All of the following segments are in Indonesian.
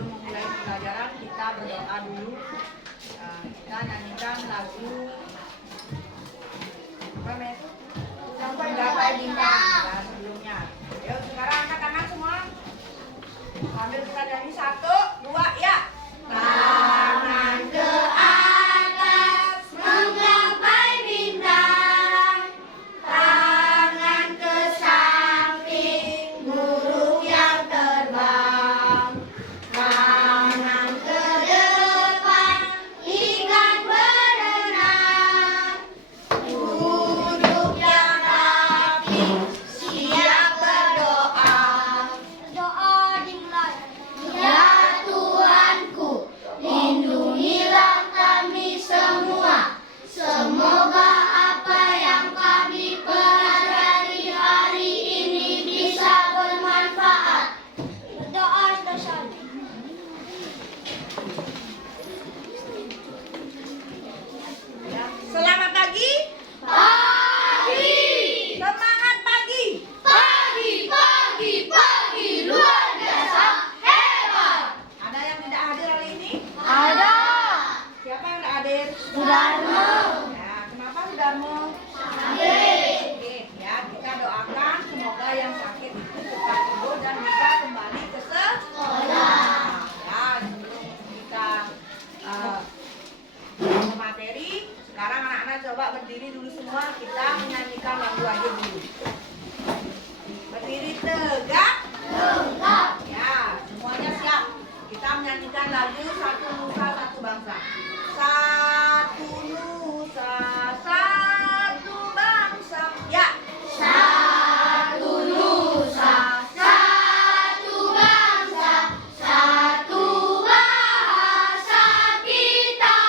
sebelum memulai pelajaran kita berdoa dulu. Kita nyanyikan lagu apa itu? Menggapai bintang ya, sebelumnya. Yuk sekarang angkat tangan semua. Sambil kita nyanyi 1, 2, ya. Tangan ke atas menggapai bintang, tangan ke samping burung yang terbang, tangan ke depan ikan berenang, duduk yang rapi siap berdoa. Doa dimulai. Ya Tuhanku, lindungilah kami semua. Semoga apa yang kami pelajari hari ini bisa bermanfaat. Berdoa bersama. Selamat pagi. Pagi. Semangat pagi. Pagi, pagi, pagi. Luar biasa. Hebat. Ada yang tidak hadir hari ini? Ada. Siapa yang tidak hadir? Sudarmo. Ya, kenapa Sudarmo? Sakit. Oke, ya kita doakan semoga yang sakit itu cepat sembuh dan bisa kembali ke sekolah. Ya, sebelum kita ke materi, sekarang anak-anak coba berdiri dulu semua, kita menyanyikan lagu aja dulu. Berdiri tegak. Tegak. Ya, semuanya siap. Kita menyanyikan lagu Satu Nusa Satu Bangsa. Satu nusa, satu bangsa. Ya. Satu nusa, satu bangsa, satu bahasa kita.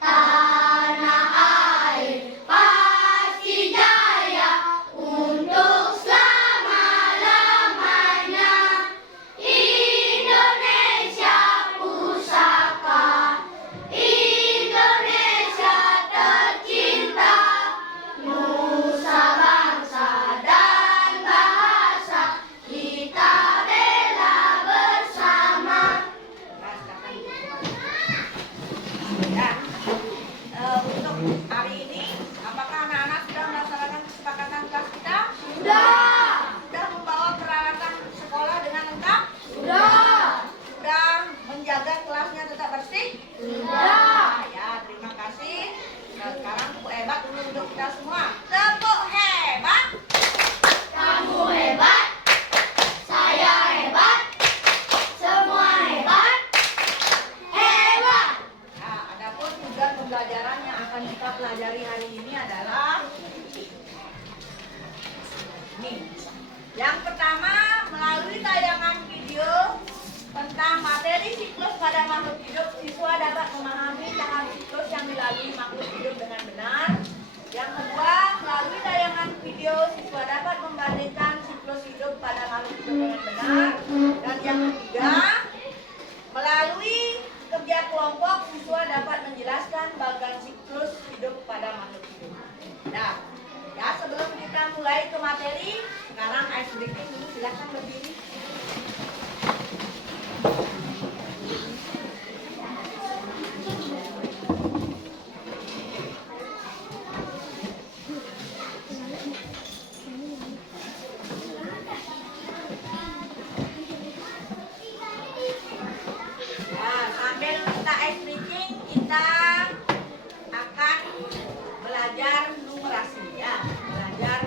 Tanah air pasti jaya untuk selama-lamanya. Indonesia pusaka, Indonesia tercinta. Nusa bangsa dan bahasa kita bela bersama. Ya, untuk hari ini, apakah anak-anak sudah melaksanakan kesepakatan kelas kita? Sudah. Sudah membawa peralatan sekolah dengan lengkap? Sudah. Sudah menjaga kelasnya tetap bersih? Sudah. Ya, terima kasih. Dan sekarang tepuk hebat dulu untuk kita semua. Tepuk hebat. Kamu hebat. Saya hebat. Semua hebat. Hebat. Nah, adapun tujuan pembelajaran yang akan kita pelajari hari ini adalah nih. Yang pertama, melalui tayangan video tentang materi siklus pada makhluk hidup, siswa dapat memahami tahap siklus yang dilalui makhluk hidup dengan benar. Yang kedua, melalui tayangan video, siswa dapat membandingkan siklus hidup pada makhluk hidup dengan benar. Dan yang ketiga, melalui kerja kelompok, siswa dapat menjelaskan bagian siklus hidup pada makhluk hidup. Nah, ya sebelum kita mulai ke materi, sekarang ice breaking dulu, silakan berdiri. Nah, sambil kita ice breaking, kita akan belajar numerasi ya, belajar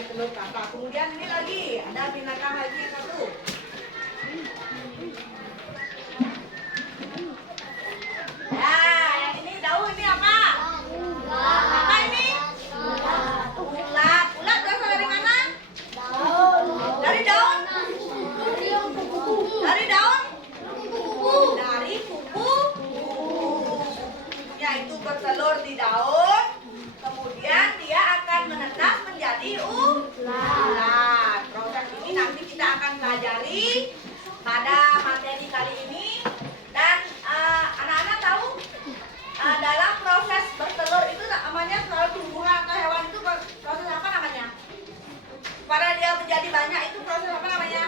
dari telur kakak. Kemudian ini lagi, ada binatang lagi yang satu. Ya, yang ini daun ini apa? Apa ini? Ulat. Ulat berasal dari mana? Dari daun? Dari daun? Dari kuku. Ya, itu bertelur di daun. Kemudian dia akan menetas menjadi ulat. Proses ini nanti kita akan pelajari pada materi kali ini. Dan anak-anak tahu dalam proses bertelur itu namanya selalu tumbuhan atau hewan itu proses apa namanya? Pada dia menjadi banyak itu proses apa namanya?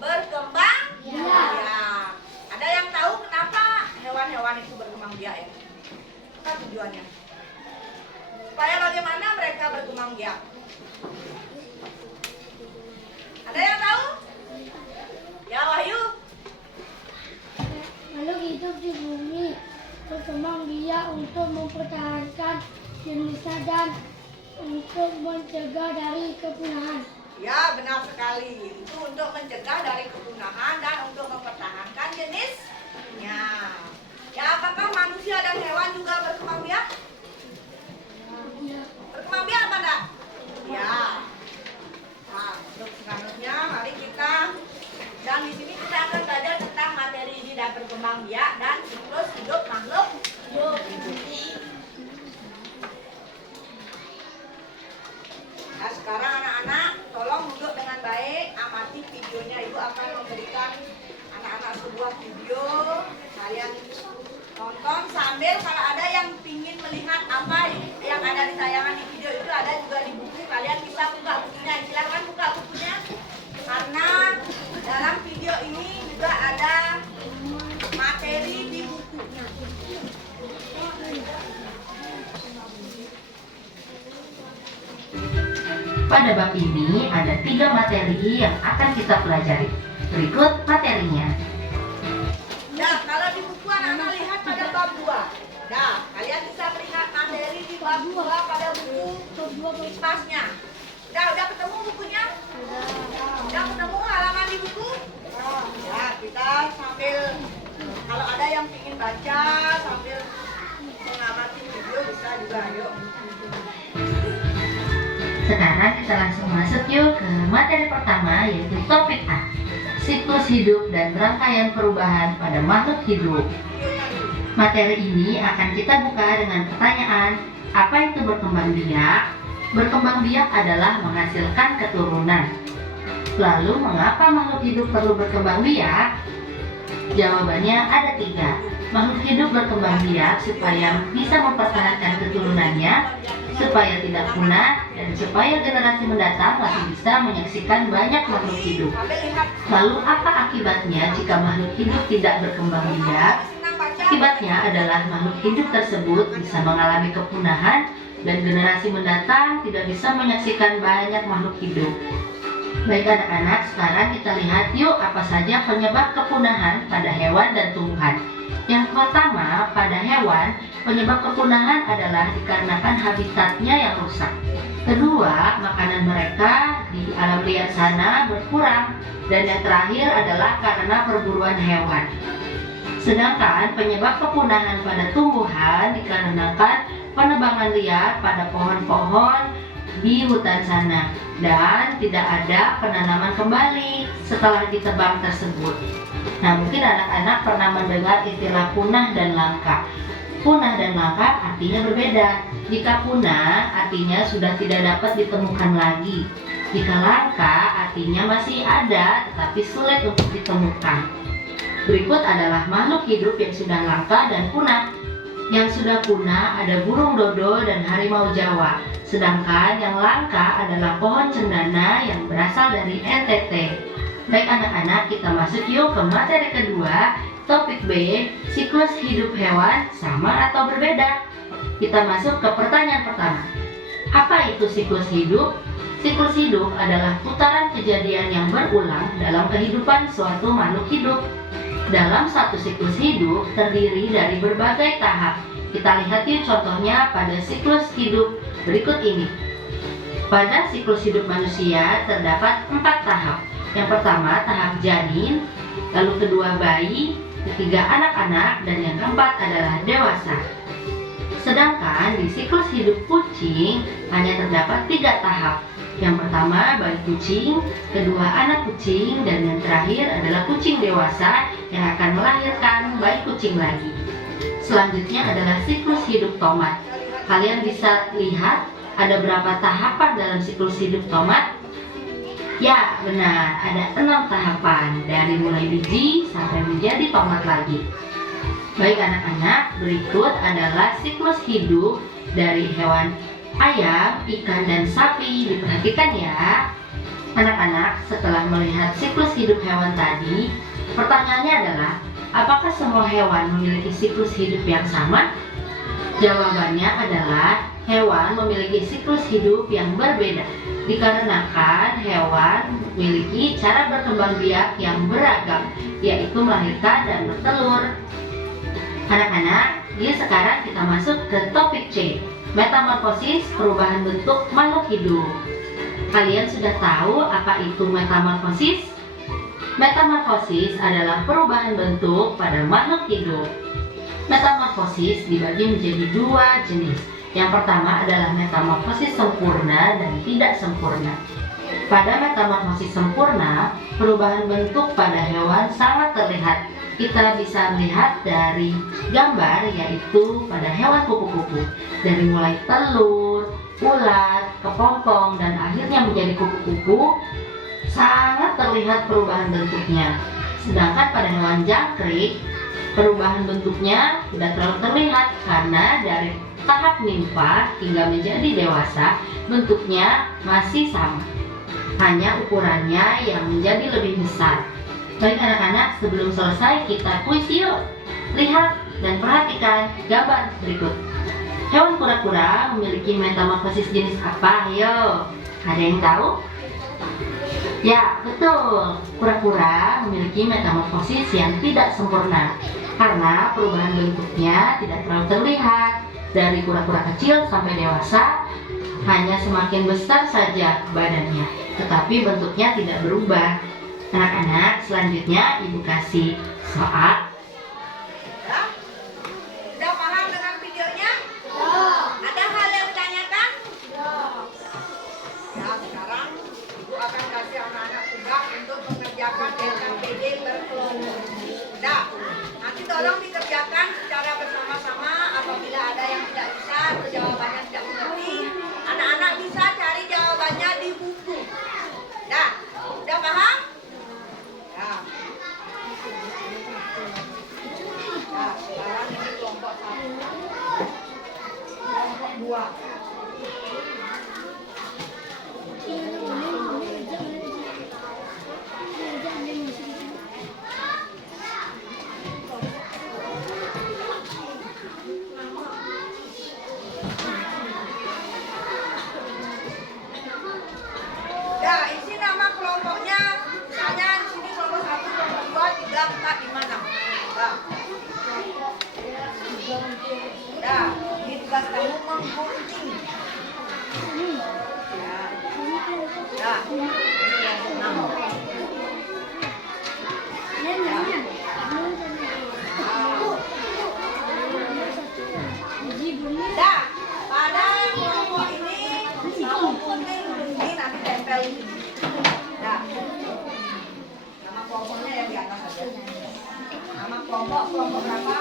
Berkembang biak. Ada yang tahu kenapa hewan-hewan itu berkembang biak ya? Apa tujuannya? Supaya bagaimana mereka berkembang biak? Ada yang tahu? Ya, Wahyu. Makhluk hidup di bumi berkembang biak untuk mempertahankan jenisnya dan untuk mencegah dari kepunahan. Ya, benar sekali. Itu untuk mencegah dari kepunahan dan untuk mempertahankan jenisnya. Ya, apakah manusia dan hewan juga berkembang biak? Ya. Berkembang biak apa enggak? Ya. Nah, untuk selanjutnya mari kita dan di sini kita akan belajar tentang materi ini dan berkembang biak dan siklus hidup makhluk hidup. Nah, sekarang anak-anak tolong duduk dengan baik, amati videonya. Ibu akan memberikan anak-anak sebuah video. Kalian nonton sambil kalau ada yang ingin melihat apa yang ada di tayangan di video itu ada juga di buku. Kalian bisa buka bukunya. Silakan buka bukunya. Karena dalam video ini juga ada materi di bukunya. Pada bab ini ada 3 materi yang akan kita pelajari. Berikut materinya. Nah, kalau di buku anak-anak lihat pada bab 2. Nah, kalian bisa melihat materi di bab 2 pada buku IPAS-nya. Udah ketemu bukunya? Udah ketemu halaman di buku? Ya, kita sambil kalau ada yang ingin baca sambil mengamati video bisa juga, yuk. Sekarang kita langsung masuk yuk ke materi pertama, yaitu topik A, siklus hidup dan rangkaian perubahan pada makhluk hidup. Materi ini akan kita buka dengan pertanyaan, apa itu berkembang biak? Berkembang biak adalah menghasilkan keturunan. Lalu mengapa makhluk hidup perlu berkembang biak? Jawabannya ada 3. Makhluk hidup berkembang biak supaya bisa mempertahankan keturunannya, supaya tidak punah, dan supaya generasi mendatang masih bisa menyaksikan banyak makhluk hidup. Lalu apa akibatnya jika makhluk hidup tidak berkembang biak? Akibatnya adalah makhluk hidup tersebut bisa mengalami kepunahan dan generasi mendatang tidak bisa menyaksikan banyak makhluk hidup. Baik anak-anak, sekarang kita lihat yuk apa saja penyebab kepunahan pada hewan dan tumbuhan. Yang pertama, pada hewan, penyebab kepunahan adalah dikarenakan habitatnya yang rusak. Kedua, makanan mereka di alam liar sana berkurang. Dan yang terakhir adalah karena perburuan hewan. Sedangkan penyebab kepunahan pada tumbuhan dikarenakan penebangan liar pada pohon-pohon di hutan sana dan tidak ada penanaman kembali setelah ditebang tersebut. Nah, mungkin anak-anak pernah mendengar istilah punah dan langka. Punah dan langka artinya berbeda. Jika punah artinya sudah tidak dapat ditemukan lagi. Jika langka artinya masih ada tetapi sulit untuk ditemukan. Berikut adalah makhluk hidup yang sudah langka dan punah. Yang sudah punah ada burung dodo dan harimau Jawa. Sedangkan yang langka adalah pohon cendana yang berasal dari NTT. Baik anak-anak, kita masuk yuk ke materi kedua, topik B, siklus hidup hewan sama atau berbeda. Kita masuk ke pertanyaan pertama. Apa itu siklus hidup? Siklus hidup adalah putaran kejadian yang berulang dalam kehidupan suatu makhluk hidup. Dalam satu siklus hidup terdiri dari berbagai tahap. Kita lihat yuk contohnya pada siklus hidup berikut ini. Pada siklus hidup manusia terdapat 4 tahap. Yang pertama tahap janin, lalu kedua bayi, ketiga anak-anak, dan yang keempat adalah dewasa. Sedangkan di siklus hidup kucing hanya terdapat 3 tahap. Yang pertama bayi kucing, kedua anak kucing, dan yang terakhir adalah kucing dewasa yang akan melahirkan bayi kucing lagi. Selanjutnya adalah siklus hidup tomat. Kalian bisa lihat ada berapa tahapan dalam siklus hidup tomat? Ya, benar, ada 6 tahapan dari mulai biji sampai menjadi tomat lagi. Baik anak-anak, berikut adalah siklus hidup dari hewan ayam, ikan, dan sapi. Diperhatikan ya. Anak-anak, setelah melihat siklus hidup hewan tadi, pertanyaannya adalah, apakah semua hewan memiliki siklus hidup yang sama? Jawabannya adalah hewan memiliki siklus hidup yang berbeda. Dikarenakan hewan memiliki cara berkembang biak yang beragam, yaitu melahirkan dan bertelur. Anak-anak, sekarang kita masuk ke topik C, metamorfosis, perubahan bentuk makhluk hidup. Kalian sudah tahu apa itu metamorfosis? Metamorfosis adalah perubahan bentuk pada makhluk hidup. Metamorfosis dibagi menjadi 2 jenis. Yang pertama adalah metamorfosis sempurna dan tidak sempurna. Pada metamorfosis sempurna, perubahan bentuk pada hewan sangat terlihat. Kita bisa melihat dari gambar, yaitu pada hewan kupu-kupu. Dari mulai telur, ulat, kepompong, dan akhirnya menjadi kupu-kupu, sangat terlihat perubahan bentuknya. Sedangkan pada hewan jangkrik, perubahan bentuknya tidak terlalu terlihat karena dari tahap nimfa hingga menjadi dewasa bentuknya masih sama. Hanya ukurannya yang menjadi lebih besar. Baik anak-anak, sebelum selesai kita kuis yuk. Lihat dan perhatikan gambar berikut. Hewan kura-kura memiliki metamorfosis jenis apa? Ayo, ada yang tahu? Ya, betul. Kura-kura memiliki metamorfosis yang tidak sempurna karena perubahan bentuknya tidak terlalu terlihat. Dari kura-kura kecil sampai dewasa hanya semakin besar saja badannya, tetapi bentuknya tidak berubah. Anak-anak, selanjutnya Ibu kasih soal. Ya? Sudah paham dengan videonya? Ada hal yang ditanyakan? Ya, sekarang Ibu akan kasih anak-anak tugas untuk mengerjakan LKPD berkelompok. Sudah. Nanti tolong dikerjakan secara bersama-sama. Apabila ada yang tidak bisa atau jawabannya tidak mengerti, anak-anak bisa cari jawabannya di buku. Nah, sudah paham? Ya. Nah, sekarang ini kelompok 1, kelompok 2. Ya, isi nama kelompoknya. Misalnya di sini kelompok 1, kelompok 2, 3, 4, 5, 6. Ya, ini tugas kamu menggunting. Ya, ini kelompok 6. Dah, pada kelompok ini kamu gunting ini nanti tempel ini. Dah. Nama kelompoknya yang di atas saja. Nama kelompok berapa?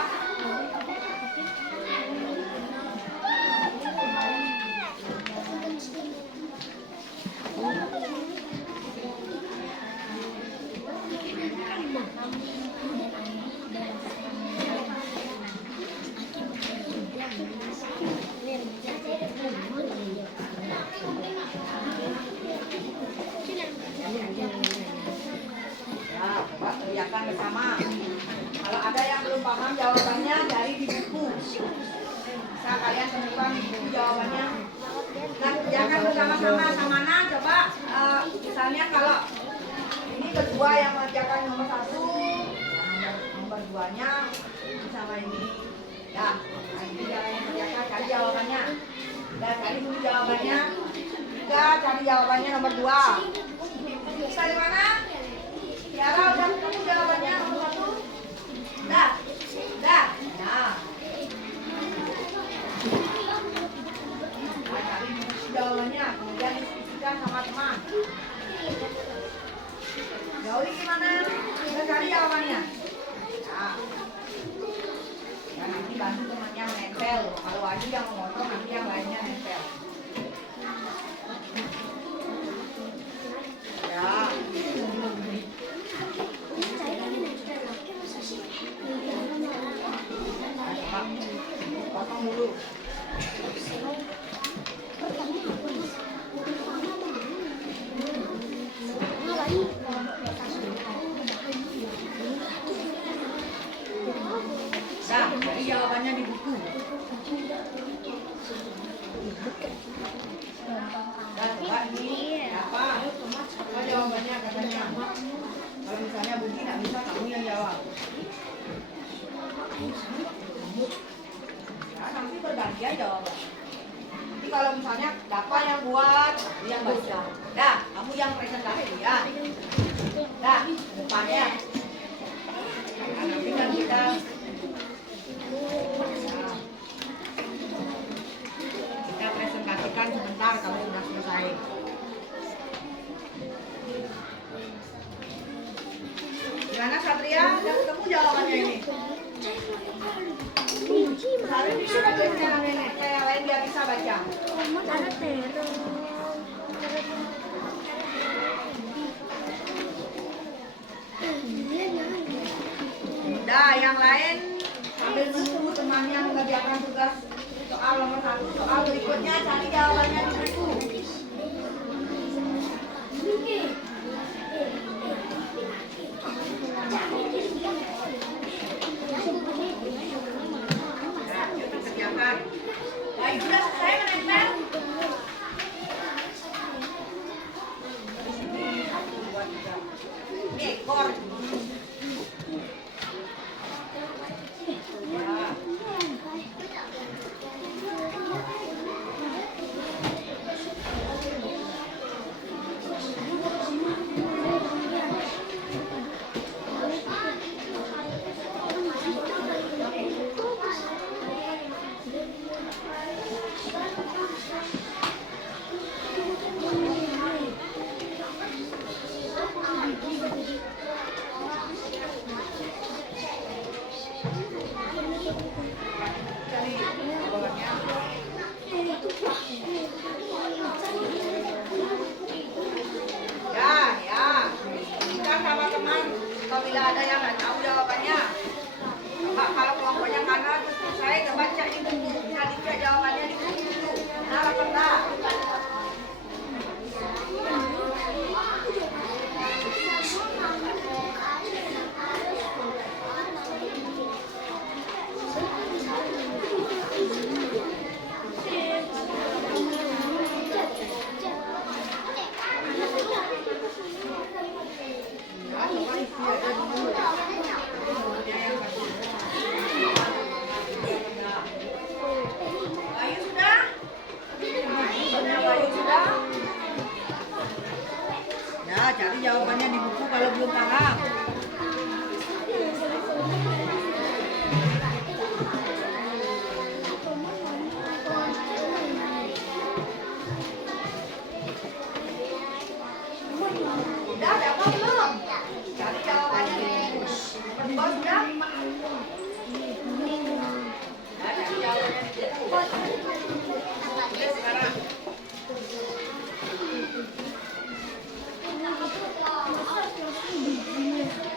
Ya, coba kerjakan bersama. Kalau ada yang belum paham jawabannya dari di buku. Bisa kalian temukan di buku jawabannya. Dan kerjakan bersama-sama. Sama mana? Coba misalnya kalau ini kedua yang mengerjakan nomor 1, nomor 2-nya sama ini. Ya, ini yang mengerjakan cari jawabannya. Dan cari dulu jawabannya. 3, cari jawabannya nomor 2. Bisa di mana? Tiara udah ketemu jawabannya nomor 1? Udah? Udah? Nah. Nah, cari jawabannya, kemudian diskusikan sama teman. Gauli gimana? Udah cari jawabannya? Nah. Ya, nanti bantu temannya menempel. Kalau Adi yang memotong, nanti yang lainnya nempel. Ya. Pak, potong dulu. Nah, jadi jawabannya di buku. Dan coba ini apa? Apa jawabannya katanya? Kalau misalnya Budi nggak bisa, kamu yang jawab. Ya, nanti bergantian jawaban. Nanti kalau misalnya Bapak yang buat, kamu yang baca. Dah, kamu yang presentasi ya. Dah, depannya. Nah, nanti kan kita presentasikan sebentar kalau sudah selesai. Gimana Satria? Udah ketemu jawabannya ini? Hari ini sudah tulisnya nenek, kayak yang lain dia bisa baca. Udah, yang lain sambil menunggu temannya mengerjakan tugas soal nomor 1, soal berikutnya cari jawabannya di buku. Nah, kita kerjakan. Baik, sudah selesai menempel. Ini ekor. Apabila ada yang nggak tahu jawabannya, coba kalau kelompoknya kanan terus selesai, coba cek di buku, bisa dicek jawabannya di buku dulu. Benar atau enggak? Cari jawabannya di buku kalau belum paham. Udah dapat belum? Cari jawabannya di buku. Nomor 2 sudah? Nah, cari jawabannya di buku. Oke, sekarang. Thank you.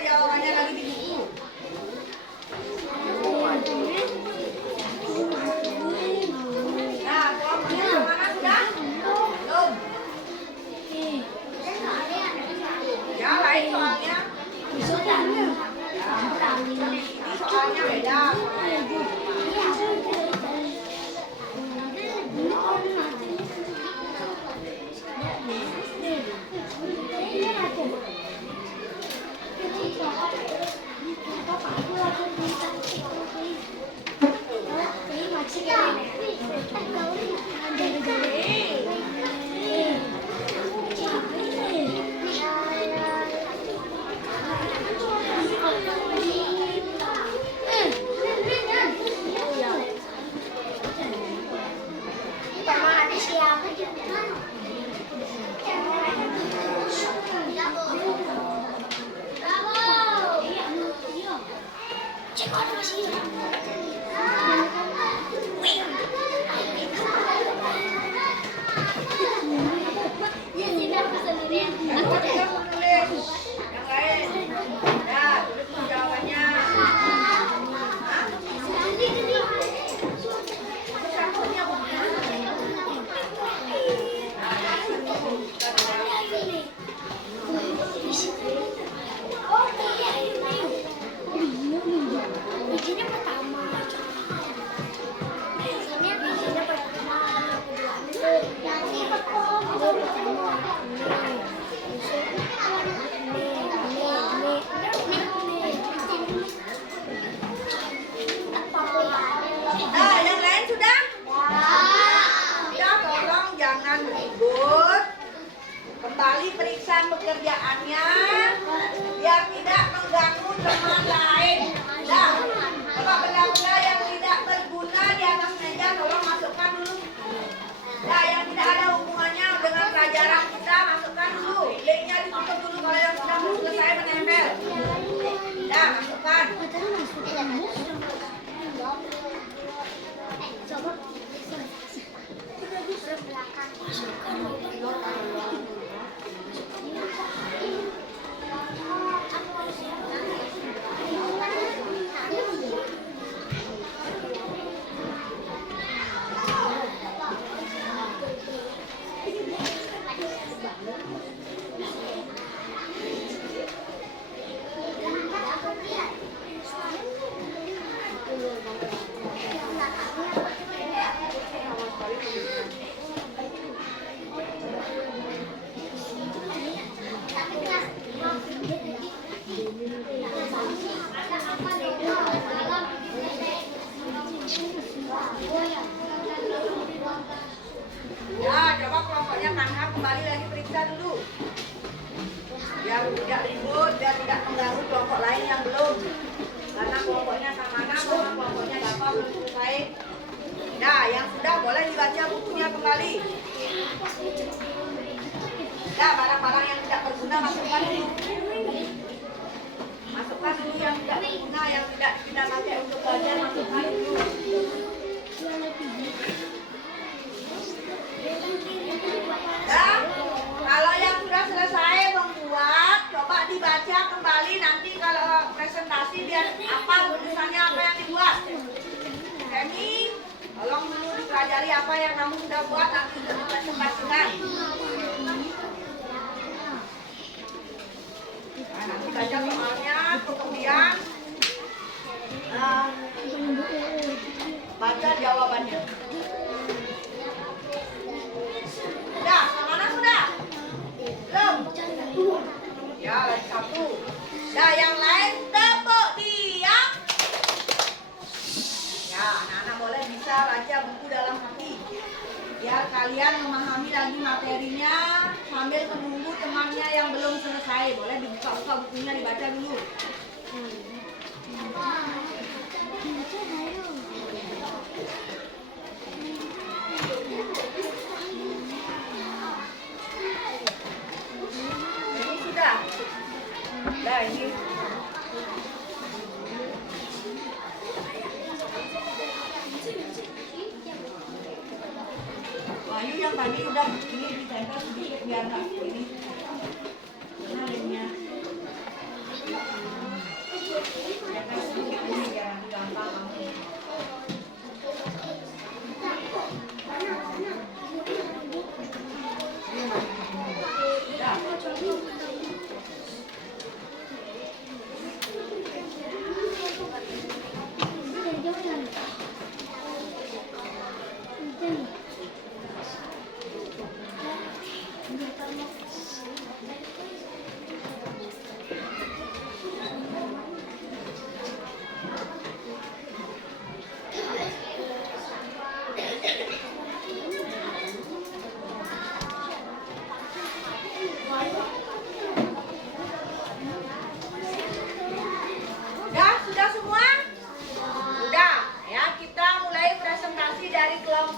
jawabannya lagi di buku. Nah, kelompoknya kemana sudah? Belum. Ya, lain soalnya. Ini soalnya beda. Nah, yang lain sudah? Sudah, tolong jangan ribut. Kembali periksa pekerjaannya biar tidak mengganggu teman lain. Nah, coba benda-benda yang tidak berguna di atas meja tolong masukkan dulu. Nah, yang tidak ada hubungannya dengan pelajaran kita masukkan dulu. Linknya ditutup dulu kalau yang sudah selesai menempel. Nah, masukkan. Ya, coba kelompoknya Kanha kembali lagi periksa dulu. Biar tidak ribut, biar tidak mengganggu kelompok lain yang belum. Karena kelompoknya Kamana, kelompoknya Dapa belum selesai. Nah, yang sudah boleh dibaca bukunya kembali. Nah, barang-barang yang tidak berguna masukkan dulu. Masukkan dulu yang tidak berguna, yang tidak kita pakai untuk belajar, masukkan dulu. Nah, kalau yang sudah selesai membuat, coba dibaca kembali nanti kalau presentasi biar apa tulisannya apa yang dibuat. Jadi, tolong dulu dipelajari apa yang kamu sudah buat nanti untuk dipresentasikan. Nah, nanti baca soalnya, kemudian baca jawabannya. Sudah, mana sudah? Belum? Ya, lagi satu. Nah, yang lain tepuk diam. Ya, anak-anak boleh bisa baca buku dalam hati. Biar kalian memahami lagi materinya sambil menunggu temannya yang belum selesai. Boleh dibuka-buka bukunya, dibaca dulu. Ini sudah. Nah, ini. Wahyu yang tadi udah ini ditempel sedikit biar nggak ini. Karena lemnya.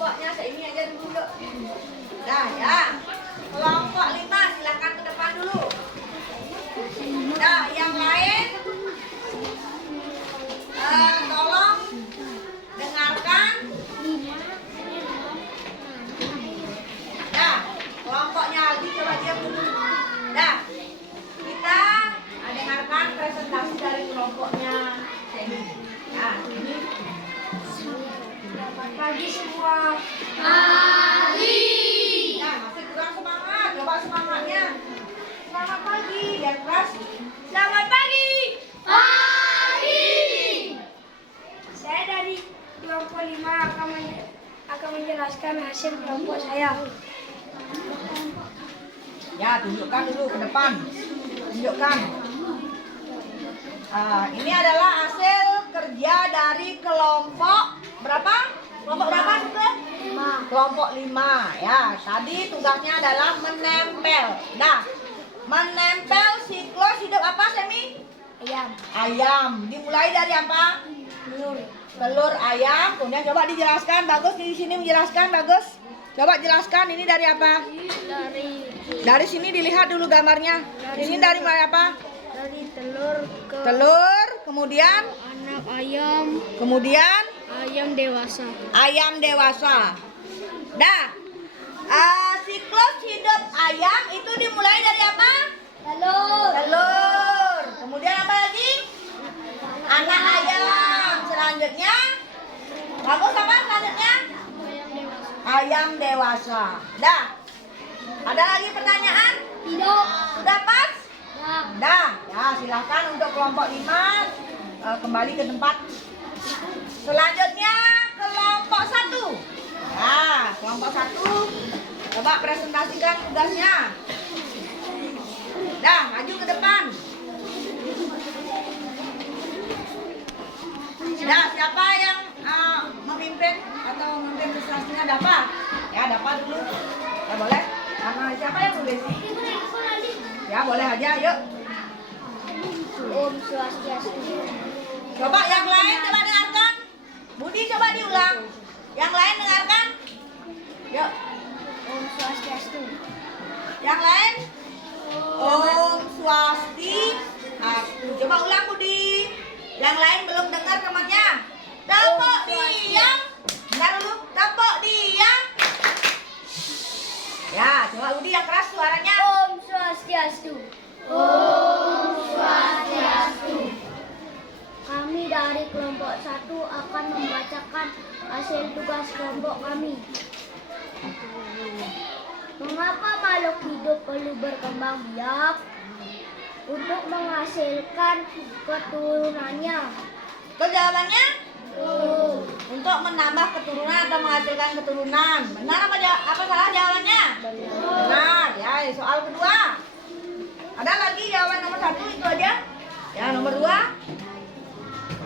kelompoknya ini aja dulu. Dah ya. Kelompok 5 silakan ke depan dulu. Nah, yang lain tolong dengarkan. Nah, kelompoknya Aldi coba diam dulu. Nah, kita dengarkan presentasi dari kelompoknya Semi. Nah, ini Selamat pagi semua. nah, masih kurang semangat. Coba semangatnya. Selamat pagi, yang keras. Selamat pagi. Saya dari kelompok 5 akan menjelaskan hasil kelompok saya. Ya, tunjukkan dulu ke depan. Tunjukkan. Ini adalah hasil kerja dari kelompok berapa? Kelompok berapa juga? 5. Kelompok 5 ya. Tadi tugasnya adalah menempel. Nah, menempel siklus hidup apa, Semi? Ayam. Ayam. Dimulai dari apa? Telur. Telur ayam. Kemudian coba dijelaskan. Bagus di sini menjelaskan, bagus. Coba jelaskan ini dari apa? Dari sini dilihat dulu gambarnya. Di sini dari mulai apa? Dari telur ke Telur, kemudian anak ayam, kemudian ayam dewasa. ayam dewasa. Nah, siklus hidup ayam itu dimulai dari apa? Telur. Telur. Kemudian apa lagi? Anak ayam. Selanjutnya, bagus apa selanjutnya? Ayam dewasa. Dah. Ada lagi pertanyaan? Tidak. Sudah pas? Nah, Dah. Ya, silahkan untuk kelompok 5 kembali ke tempat. Selanjutnya kelompok 1. Nah, kelompok 1 coba presentasikan tugasnya. Dah, maju ke depan. Nah, siapa yang memimpin atau memimpin presentasinya dapat? Ya, dapat dulu. Ya, boleh. Sama siapa yang nulis? Ya, boleh aja, yuk. Om Swastiastu. Coba yang lain coba dengarkan. Budi coba diulang. Yang lain dengarkan. Yuk. Om Swastiastu. Yang lain? Om Swastiastu. Coba ulang Budi. Yang lain belum dengar temannya. Tepuk diam. Bentar dulu. Tepuk diam. Ya, coba Budi yang keras suaranya. Om Swastiastu. Om Swastiastu. Kami dari kelompok 1 akan membacakan hasil tugas kelompok kami. Mengapa makhluk hidup perlu berkembang biak? Untuk menghasilkan keturunannya. Itu jawabannya? Untuk menambah keturunan atau menghasilkan keturunan. Benar apa salah jawabannya? Benar. Ya, soal kedua. Ada lagi jawaban nomor 1 itu aja. Ya, nomor 2.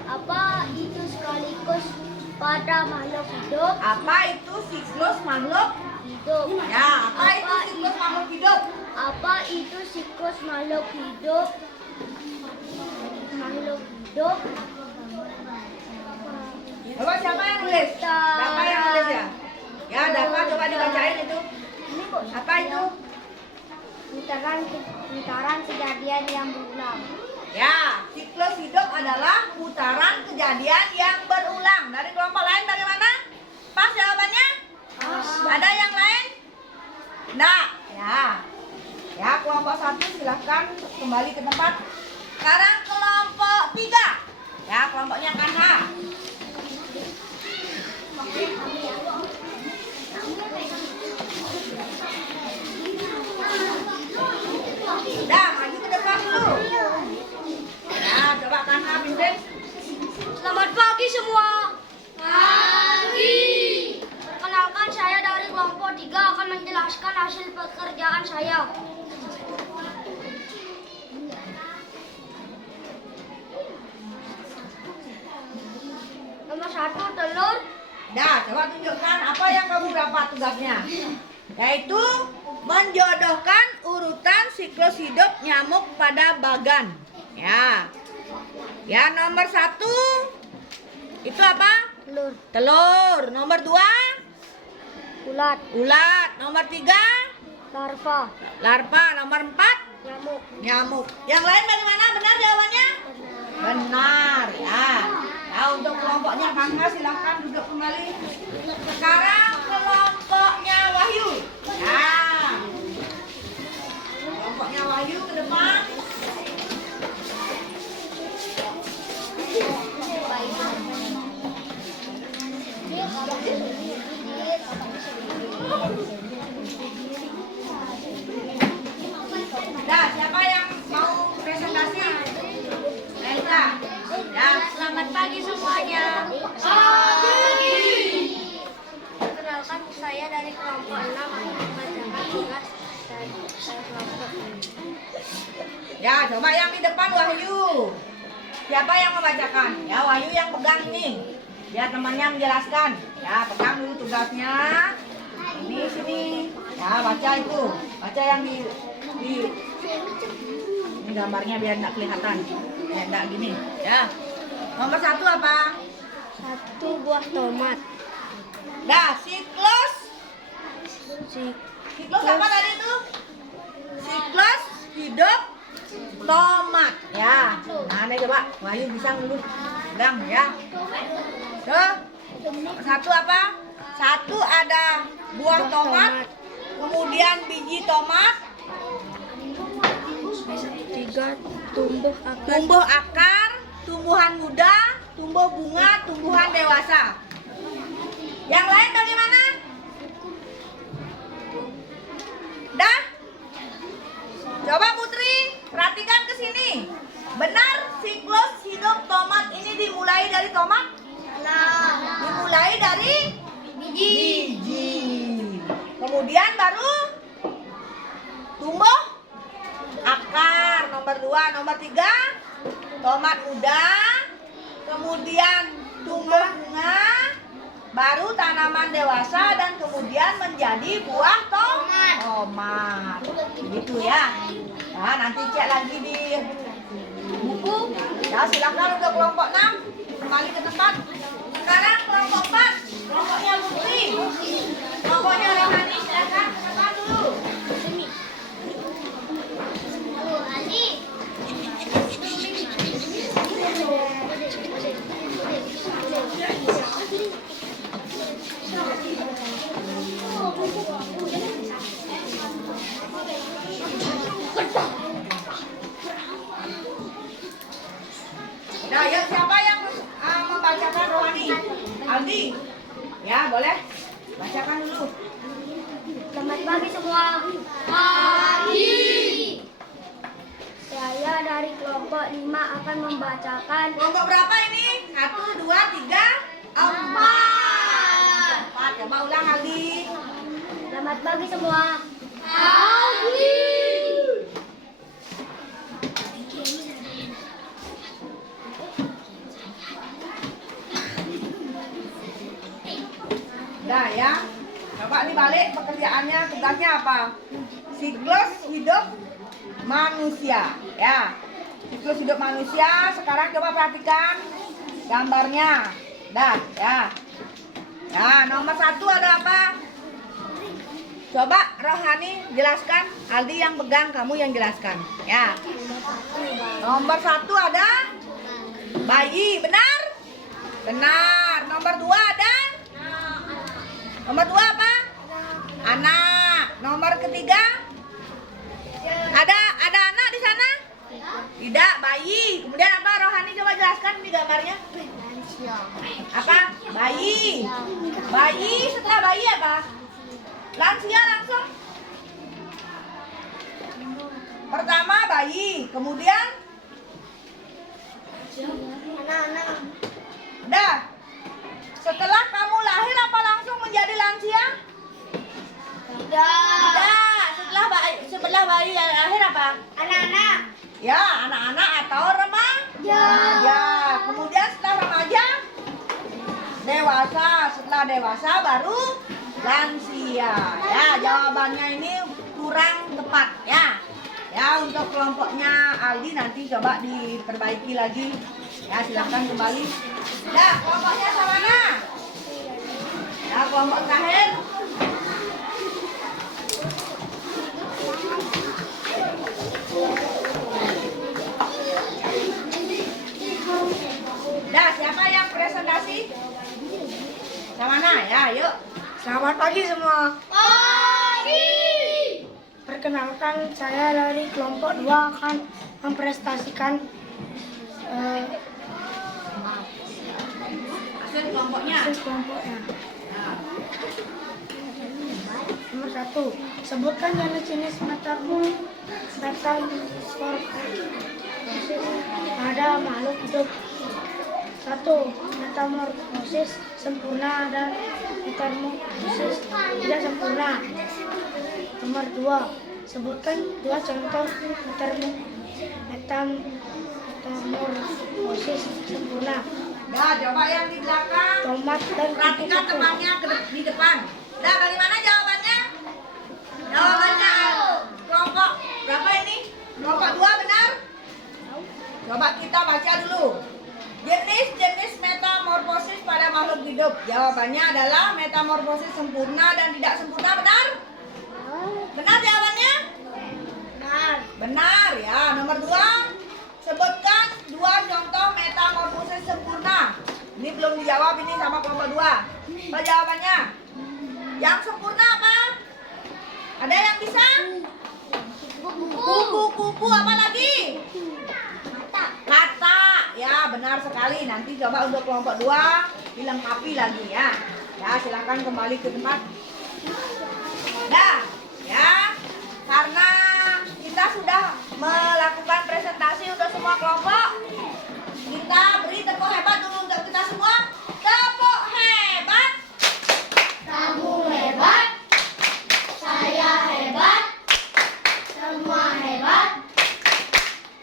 Apa itu sekaligus pada makhluk hidup? Apa itu siklus makhluk? Hidup. Ya, apa itu siklus makhluk hidup? Apa itu siklus makhluk hidup? Makhluk hidup. Coba siapa yang nulis? Siapa yang nulis ya? Ya, dapat coba dibacain itu. Ini kok Apa itu? putaran kejadian yang berulang. Ya, siklus hidup adalah putaran kejadian yang berulang. Dari kelompok lain bagaimana? Pas jawabannya? Ada yang lain? Nah, ya. Ya, kelompok 1 silahkan kembali ke tempat. Sekarang kelompok 3. Ya, kelompoknya Kanha. Dah, maju ke depan dulu. Ya, coba Kanha pimpin. Selamat pagi semua. Pagi. Perkenalkan, saya dari kelompok 3 akan menjelaskan hasil pekerjaan saya. Nomor 1, telur. Dah, coba tunjukkan apa yang kamu dapat tugasnya. Yaitu menjodohkan urutan siklus hidup nyamuk pada bagan. Ya. Ya, nomor 1 itu apa? Telur. Telur. Nomor 2 Ulat. Ulat. Nomor 3. Larva. Larva. Nomor 4. Nyamuk. Nyamuk. Yang lain bagaimana? Benar jawabannya? Benar ya. Nah, untuk kelompoknya Kakak silahkan duduk kembali. Sekarang kelompoknya Wahyu. Ya. Kelompoknya Wahyu ke depan. Nah, siapa yang mau presentasi? Elsa. Ya, Selamat pagi semuanya. Perkenalkan, saya dari kelompok 6 membacakan tugas dari kelompok ini. ya, coba yang di depan Wahyu. Siapa yang membacakan? Ya, Wahyu yang pegang nih. Biar temannya menjelaskan. Ya, pegang dulu tugasnya. Ini sini. Ya, baca itu. Baca yang di ini gambarnya biar enggak kelihatan. Ya, enggak gini. Ya. Nomor 1 apa? 1 buah tomat. Dah, siklus. Siklus apa tadi itu? Siklus hidup tomat. Ya. Nah, ini coba Wahyu bisa dulu. Pegang ya. Tuh. Nomor 1 apa? 1 ada buah tomat. Kemudian biji tomat. 3 tumbuh akar. Tumbuh akar, tumbuhan muda, tumbuh bunga, tumbuhan dewasa. Yang lain bagaimana? Dah? Coba Putri, perhatikan ke sini. Benar siklus hidup tomat ini dimulai dari tomat? Dimulai dari biji. Kemudian baru tumbuh akar. Nomor 2, nomor 3 tomat muda, kemudian tumbuh bunga, baru tanaman dewasa dan kemudian menjadi buah tomat. Gitu ya. Nah, nanti cek lagi di buku. Ya, silakan untuk kelompok 6 kembali ke tempat. Sekarang kelompok 4, kelompoknya Putri. Kelompoknya Rohani, silakan ke depan dulu. Nah, ya siapa yang membacakan Rohani? Aldi. Ya, boleh. Bacakan dulu. Selamat pagi semua. Pagi. Saya dari kelompok 5 akan membacakan Kelompok berapa ini? 1, 2, 3, 4. 4. Coba ulang Aldi. Selamat pagi semua. Pagi. Nah ya, coba dibalik pekerjaannya, tugasnya apa? Siklus hidup manusia. Ya, siklus hidup manusia. Sekarang coba perhatikan gambarnya. Dah, ya. Ya, nomor 1 ada apa? Coba Rohani jelaskan. Aldi yang pegang, kamu yang jelaskan. Ya. Nomor 1 ada bayi, benar? Benar. Nomor 2 ada? Nomor 2 apa? Anak. Nomor ketiga? Ada anak di sana? Tidak, bayi. Kemudian apa? Rohani coba jelaskan di gambarnya. Apa? Bayi. Bayi, setelah bayi apa? Lansia langsung. Pertama bayi, kemudian Anak-anak. udah. Setelah kamu lahir apa langsung menjadi lansia? Tidak. Setelah bayi lahir apa? Anak-anak. Ya, anak-anak atau remaja. Ya. Kemudian setelah remaja dewasa, setelah dewasa baru lansia. Ya, jawabannya ini kurang tepat ya. Ya, untuk kelompoknya Aldi nanti coba diperbaiki lagi. Ya, silakan kembali. Ya, kelompoknya Savana. Ya, kelompok terakhir. Yang mana? Ya, yuk. Selamat pagi semua. Pagi. Perkenalkan, saya dari kelompok 2 akan memprestasikan Hasil kelompoknya. hasil kelompoknya. Nah, Nomor 1, sebutkan jenis-jenis metamorfosis pada makhluk hidup. 1. Metamorfosis sempurna dan metamorfosis tidak sempurna. Nomor 2, sebutkan 2 contoh metamorfosis sempurna. Nah, coba yang di belakang. Tomat dan Perhatikan kupu-kupu. temannya di depan. Nah, dari mana jawabannya? Jawabannya kelompok berapa ini? Kelompok 2 benar? Coba kita baca dulu. Jenis-jenis metamorfosis pada makhluk hidup. Jawabannya adalah metamorfosis sempurna dan tidak sempurna, benar? Benar jawabannya? Benar. Benar ya. Nomor 2, sebutkan 2 contoh metamorfosis sempurna. Ini belum dijawab ini sama kelompok 2. Apa jawabannya? Yang sempurna apa? Ada yang bisa? Kupu-kupu, apa lagi? Kata. Ya, benar sekali. Nanti coba untuk kelompok 2 dilengkapi lagi ya. Ya, silakan kembali ke tempat. Dah, ya. Karena kita sudah melakukan presentasi untuk semua kelompok, kita beri tepuk hebat dulu untuk kita semua. Tepuk hebat. Kamu hebat. Saya hebat. Semua hebat.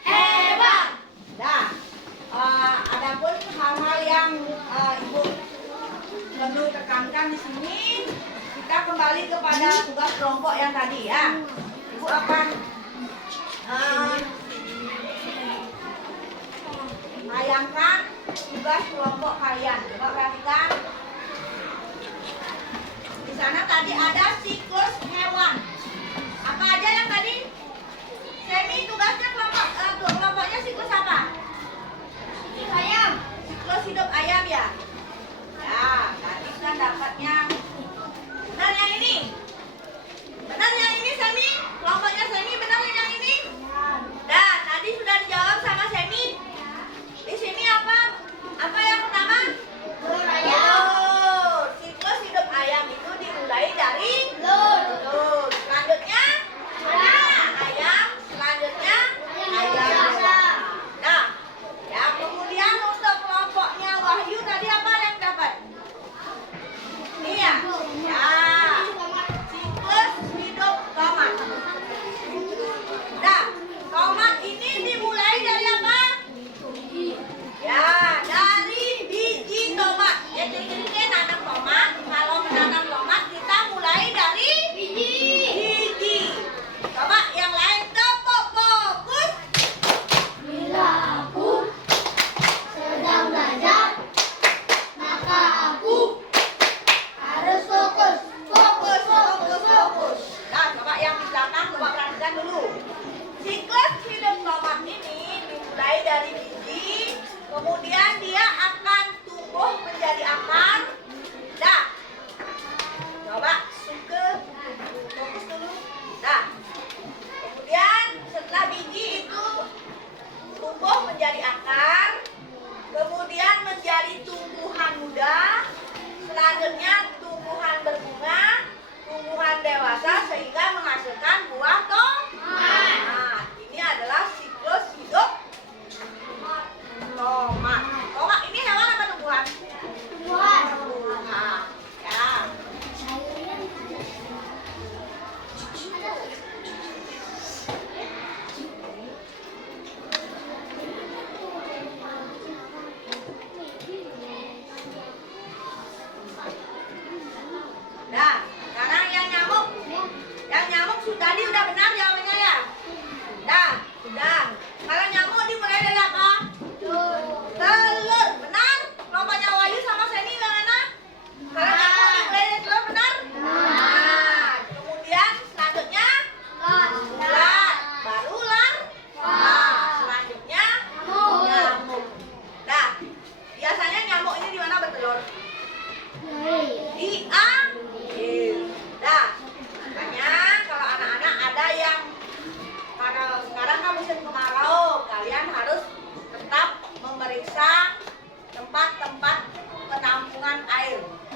Hebat. Dah. Adapun hal-hal yang Ibu perlu tekankan di sini, kita kembali kepada tugas kelompok yang tadi ya. Ibu akan tayangkan tugas kelompok kalian. Coba perhatikan. Di sana tadi ada siklus hewan. Apa aja yang tadi? Semi tugasnya kelompoknya siklus apa? Siklus ayam. Siklus hidup ayam ya. Ya, tadi kan dapatnya. Benar yang ini? Benar yang ini Semi? Kelompoknya Semi benar yang ini? Dan tadi sudah dijawab sama Semi. Di sini apa? Apa yang pertama? Telur ayam. Telur. Siklus hidup ayam itu dimulai dari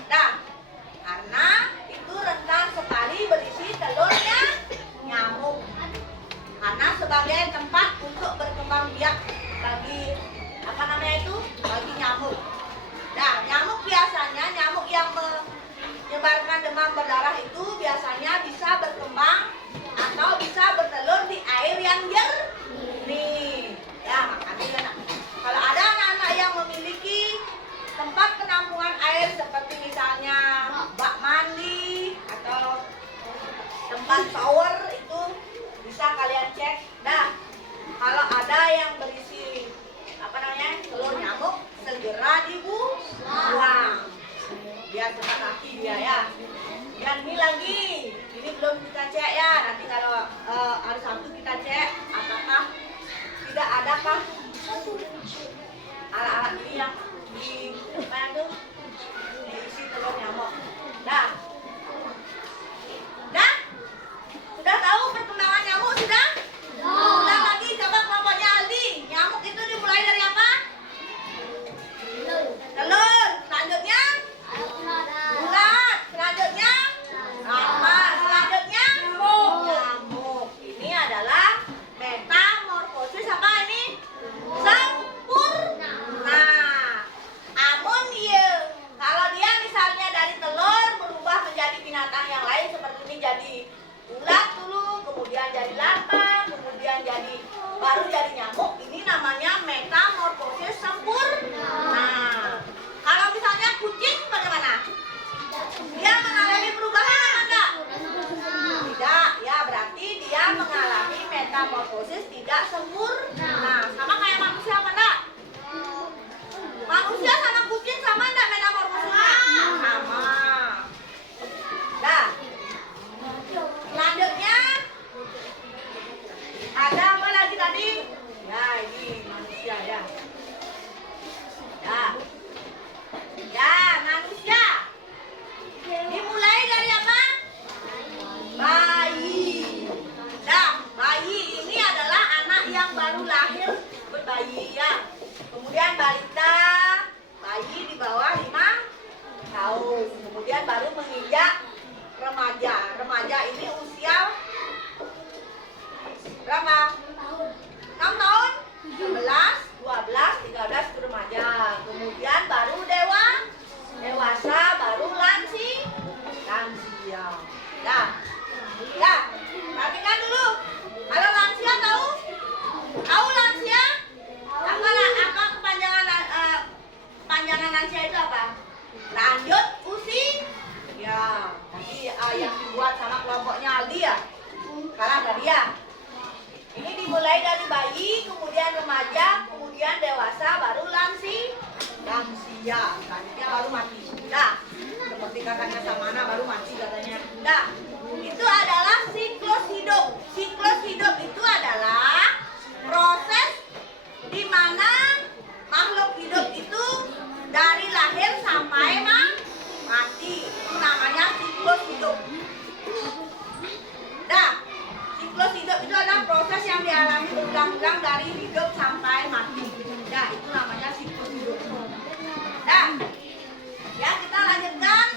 Nah, karena itu rentan sekali berisi telurnya nyamuk. Karena sebagai tempat untuk berkembang biak bagi bagi nyamuk. Nah, nyamuk biasanya nyamuk yang menyebarkan demam berdarah itu biasanya bisa berkembang atau bisa bertelur di air yang jernih. Ya, makanya kalau ada anak-anak yang memiliki tempat penampungan air seperti misalnya bak mandi atau tempat shower itu bisa kalian cek. Nah, kalau ada yang berisi telur nyamuk segera dibuang biar cepat mati dia ya. Dan ini lagi, ini belum kita cek ya. Nanti kalau hari Sabtu kita cek apakah tidak adakah alat-alat ini yang diisi telur nyamuk. Nah, sudah tahu perkembangan nyamuk sudah? Ulang lagi coba kelompoknya Aldi. Nyamuk itu dimulai dari apa? Telur. Selanjutnya ulat. Selanjutnya apa? Selanjutnya nyamuk. Ini adalah metamorfosis apa ini? Sempurna. Amun kalau dia misalnya dari telur berubah menjadi binatang yang lain seperti ini, jadi ulat dulu, kemudian jadi larva, kemudian baru jadi nyamuk. Ini namanya metamorfosis sempurna. Nah, kalau misalnya kucing bagaimana? Dia mengalami perubahan apa enggak? Tidak, ya berarti dia mengalami metamorfosis tidak sempurna. Nah, sama kayak manusia apa enggak? Manusia sama kucing sama enggak metamorfosisnya? Sama. Nah, selanjutnya ada apa lagi tadi? Ya, ini manusia ya. Ya, manusia. Dimulai dari apa? Bayi. Nah, bayi ini adalah anak yang baru lahir berbayi ya. Kemudian balita, bayi di bawah 5 tahun. Kemudian baru menginjak remaja. Remaja ini usia berapa? 6 tahun? 11, 12, 13 itu remaja. Kemudian baru dewasa, baru lansia. Nah, perhatikan dulu. Kalau lansia tahu lansia? Apa kepanjangan lansia itu apa? Lanjut usia. Ya, tadi yang dibuat sama kelompoknya Aldi ya. Sekarang tadi ya. Ini dimulai dari bayi, kemudian remaja, kemudian dewasa, baru lansia, selanjutnya baru mati. Nah, seperti katanya Samana baru mati katanya. Nah, itu adalah siklus hidup. Siklus hidup itu adalah proses di mana makhluk hidup itu dari lahir sampai mati. Itu namanya siklus hidup. Nah, siklus hidup itu adalah proses yang dialami berulang-ulang dari hidup sampai mati. Nah, itu namanya siklus hidup. Nah, ya kita lanjutkan.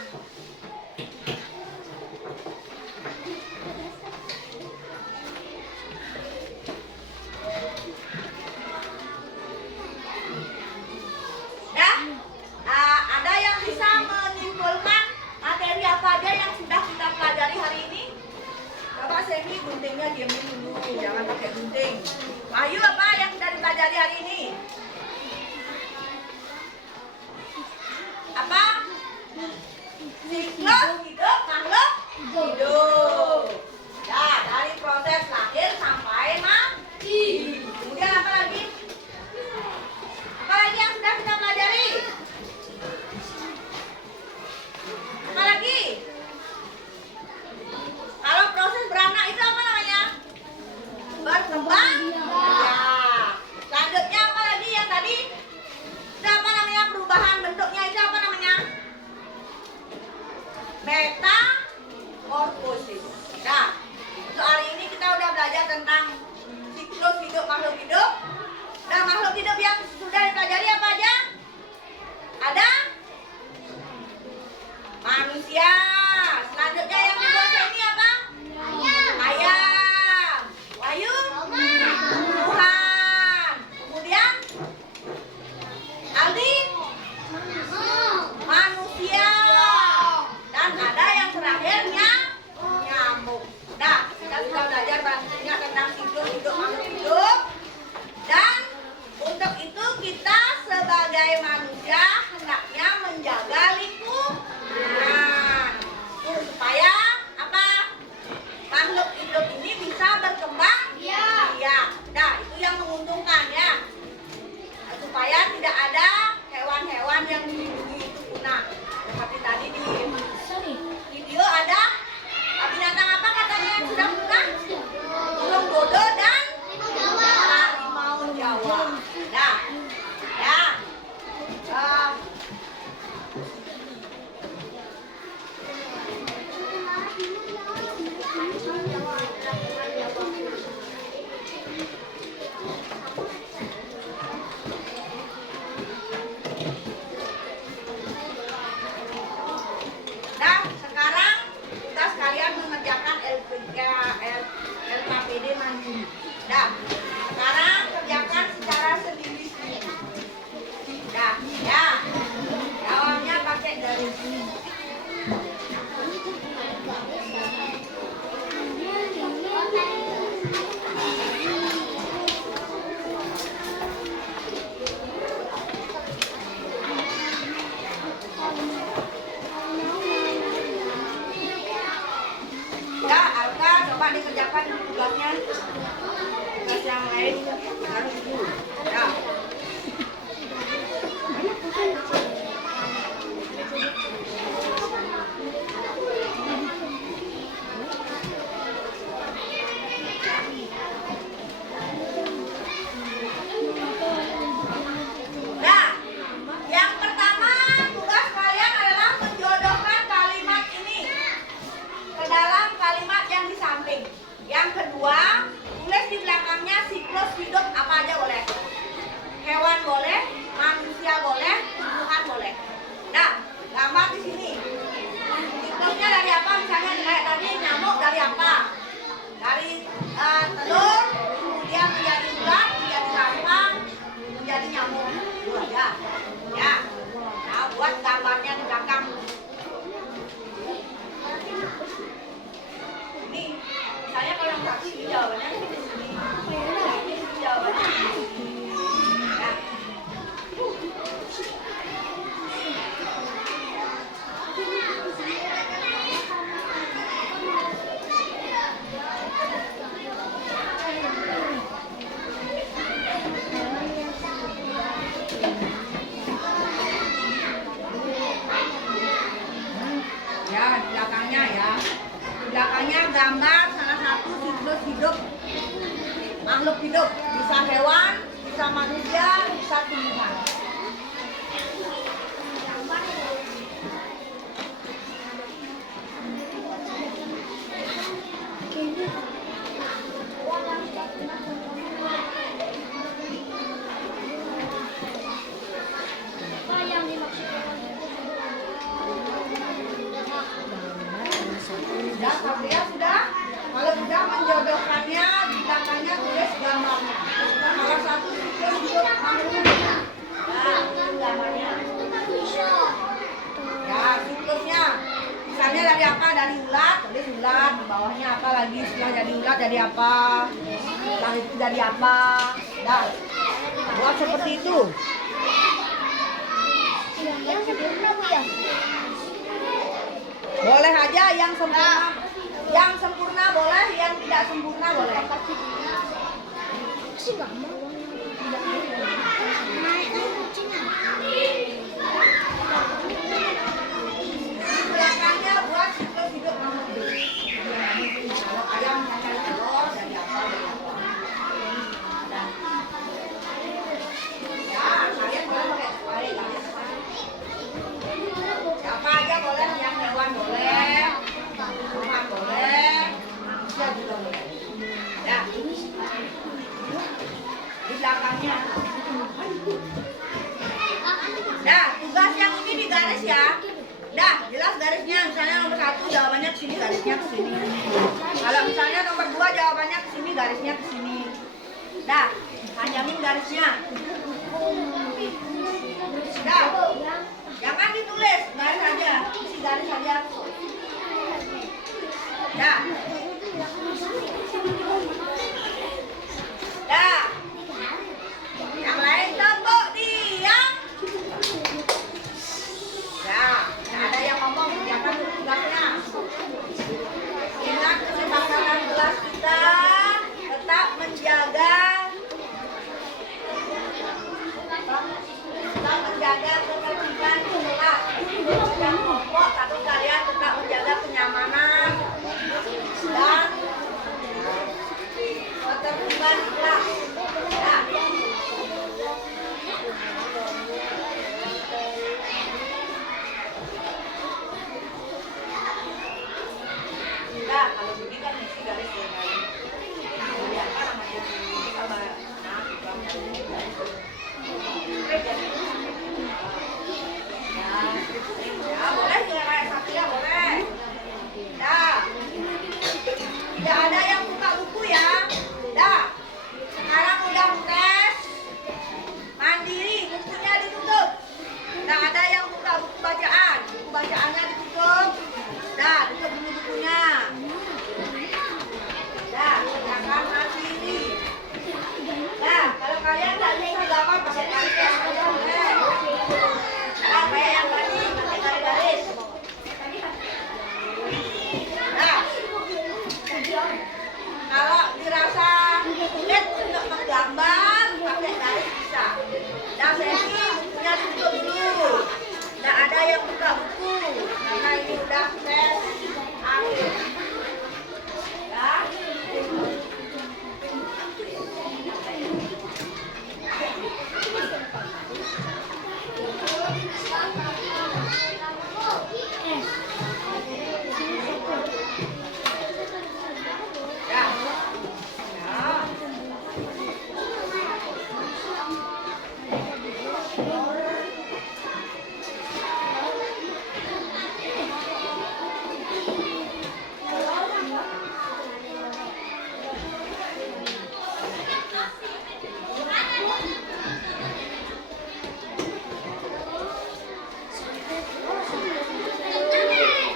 manusia. Selanjutnya yang di bawah ini apa? Ayam. Wahyu? Tuhan. Kemudian Aldi? Manusia. Dan ada yang terakhirnya nyamuk. Nah, kita sudah belajar banyak tentang siklus hidup makhluk hidup. Dan untuk itu kita sebagai manusia hendaknya menjaga lingkungan supaya apa? Makhluk hidup ini bisa berkembang. Iya. Nah, itu yang menguntungkan ya. Supaya tidak ada hewan-hewan yang dilindungi itu punah. Seperti tadi di video ada binatang apa katanya yang sudah punah? Burung dodo dan harimau Jawa. Nah, ya. Nah, sekarang tugas kalian mengerjakan LKPD mandiri. Nah, sekarang kerjakan secara sendiri-sendiri. Nah, ya. Jawabnya pakai dari sini. Ya, Alka, coba dikerjakan tugasnya. Tugas yang lain harus dulu. Ya. Nah, yang pertama tugas kalian adalah menjodohkan kalimat ini ke dalam kalimat yang di samping. Yang kedua, tulis di belakangnya siklus hidup apa aja boleh. Hewan boleh, manusia boleh, tumbuhan boleh. Nah, gambar di sini. Siklusnya dari apa? Misalnya kayak tadi nyamuk dari apa? Dari telur, kemudian menjadi ulat, menjadi larva, menjadi nyamuk. Itu aja. Ya. Nah, buat gambarnya di belakang. Ini, misalnya kalau yang tadi ini jawabannya di sini. Ini jawabannya. Ya. Ya, di belakangnya ya. Di belakangnya gambar salah satu siklus hidup makhluk hidup. Bisa hewan, bisa manusia, bisa tumbuhan. Sudah, Satria sudah? Kalau sudah menjodohkannya, di belakangnya tulis gambarnya. Salah satu siklus hidup makhluk hidup. Nah, itu gambarnya. Ya, siklusnya. Misalnya dari apa? Dari ulat, tulis ulat. Di bawahnya apa lagi? Setelah jadi ulat jadi apa? Setelah itu jadi apa? Nah, buat seperti itu. Yang sempurna Bu ya? Boleh aja yang sempurna. Yang sempurna boleh, yang tidak sempurna boleh. Sih nggak mau. Belakangnya buat siklus hidup makhluk hidup. Kalau ayam misalnya telur dari apa? Ya, kalian boleh pakai apa aja boleh, yang hewan boleh, tumbuhan boleh, manusia juga boleh. Ya, di belakangnya. garisnya, misalnya nomor 1 jawabannya ke sini, garisnya ke sini. Kalau misalnya nomor 2 jawabannya ke sini, garisnya ke sini. Dah, panjangin garisnya. Dah, jangan ditulis, garis aja, isi garis aja. Dah. Dah. Yang lain tepuk diam. Ya, nggak ada yang ngomong, kerjakan tugasnya. Ingat kesepakatan kelas kita tetap menjaga ketertiban kelas. Yang pokok, tapi kalian tetap menjaga kenyamanan dan ketertiban kelas. Ya. Nah, kalau begini kan mesti garis dengan ya kan namanya sama ya boleh juga kayak satu ya boleh. Dah, tidak ada yang buka buku ya. Dah, sekarang udah tes mandiri, bukunya ditutup. Tidak ada yang buka buku bacaan, buku bacaannya ditutup. Dah, tutup dulu bukunya. Dah, jangan mandiri. Nah, kalau kalian nggak bisa gambar pakai garis aja boleh. Nah, kayak yang tadi pakai garis-garis. Nah, kalau dirasa sulit untuk menggambar pakai garis bisa. Nah, sesi bukunya ditutup dulu. Nggak ada yang buka buku karena ini udah tes akhir. Ya. Ya. Ya.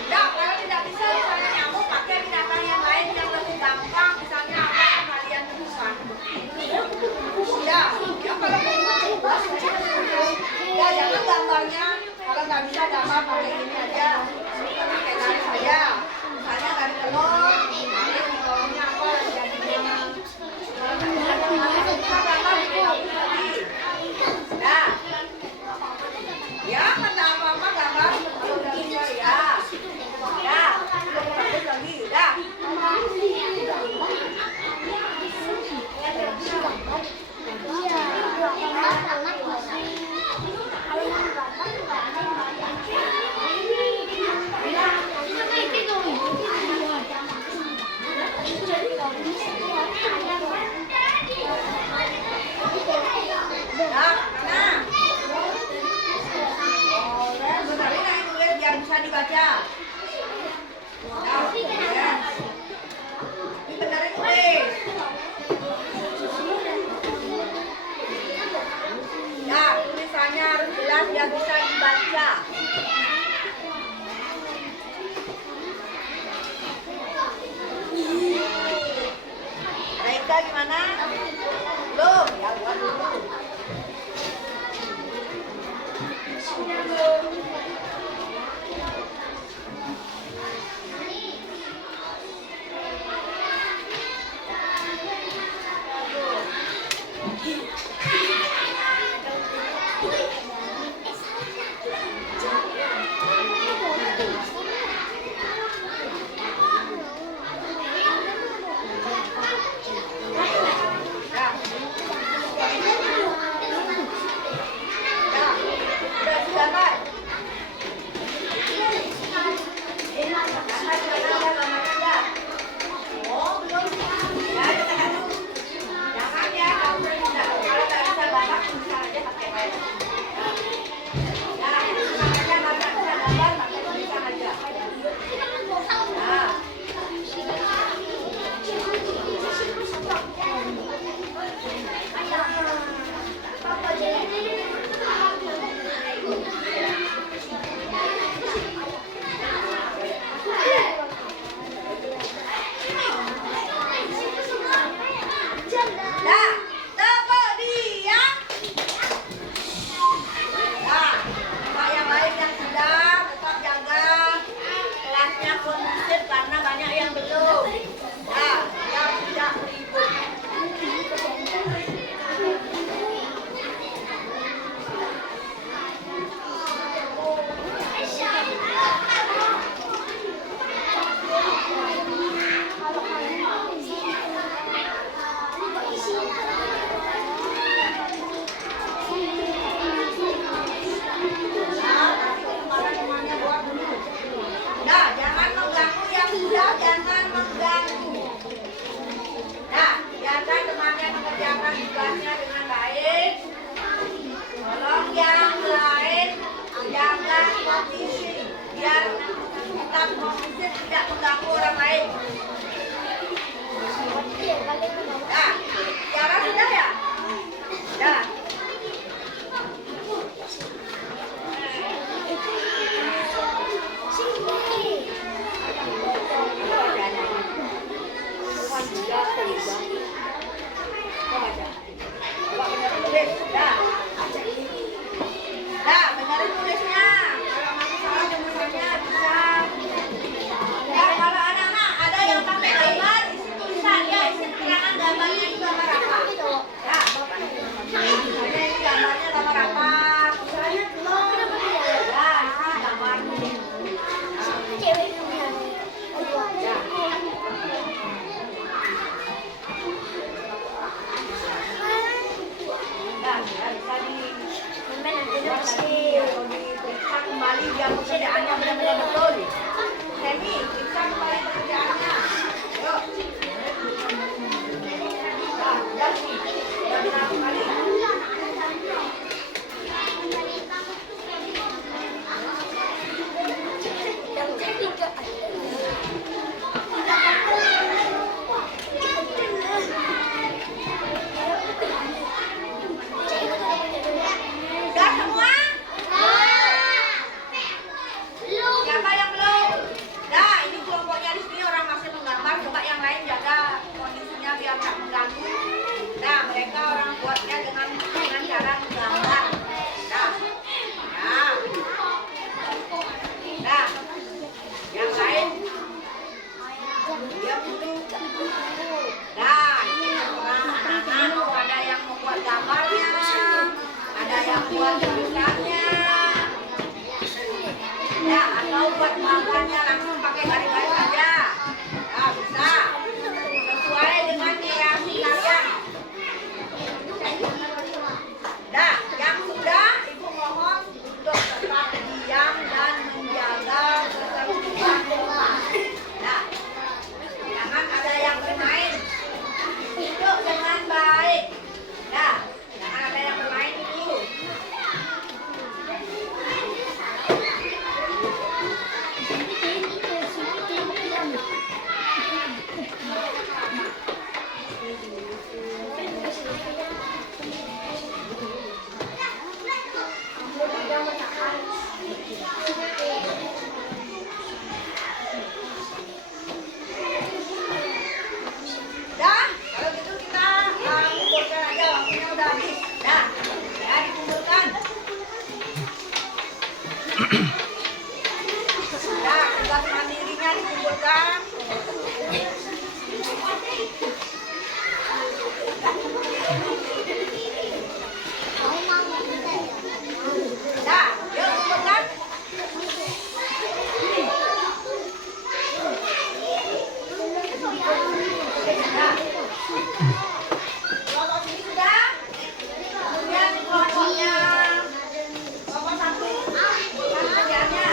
Nah, kalau tidak bisa misalnya nyamuk pakai binatang yang lain yang lebih gampang, misalnya apa yang kalian temukan. Ya, ya kalau ya jangan gambarnya, kalau nggak bisa gambar pakai ini aja, pakai garis aja. Misalnya garis telur, garis di bawahnya apa jadinya. Kalau nggak bisa gambar pakai garis lagi. Nah, ya nggak apa-apa gambar kalau udah bisa ya. Ya, bagus lagi, dah. Dah, mana? Benerin yang tulis biar bisa dibaca. Nah, ya. Ini benerin tulis. Ya, tulisannya harus jelas biar bisa dibaca. Raika gimana? Belum, ya buat dulu. tetap mengusir tidak mengganggu orang lain. Nah, Tiara sudah ya? Sudah. Nah, benerin tulisnya. Kalau masih salah tulisannya bisa. Nah, kalau anak-anak ada yang pakai gambar, isi tulisan ya, isi keterangan gambarnya itu gambar apa? Ya, misalnya ini gambarnya gambar apa? Ya, isi gambarnya. Nah, bisa diperiksa kembali dia pekerjaannya benar-benar betul. Semi, periksa kembali pekerjaannya. Yuk. Nah, udah sih. Udah benar kembali. Udah semua? Siapa yang belum? Nah, ini kelompoknya di sini orang masih menggambar. Coba yang lain jaga kondisinya biar tak mengganggu. Nah, mereka orang buatnya dengan cara menggambar. Nah, nah, yang lain dia butuh. Nah, ini orang anak-anak ada yang membuat gambarnya, ada yang buat tulisannya. Ya, atau buat makannya langsung pakai garis-garis saja. Nah, bisa. Sesuai dengan kreasi kalian. Nah, yang sudah, Ibu mohon untuk tetap diam dan menjaga ketertiban rumah. Nah, jangan ada yang bermain. Duduk dengan baik. Nah, jangan ada yang bermain itu. Dah, kalau gitu kita kumpulkan aja, waktunya udah habis. Dah, ya dikumpulkan. Dah, tugas mandirinya dikumpulkan. Dah, yuk kumpulkan. Dah. Kelompok ini sudah. Kemudian kelompoknya kelompok satu, kerjaannya.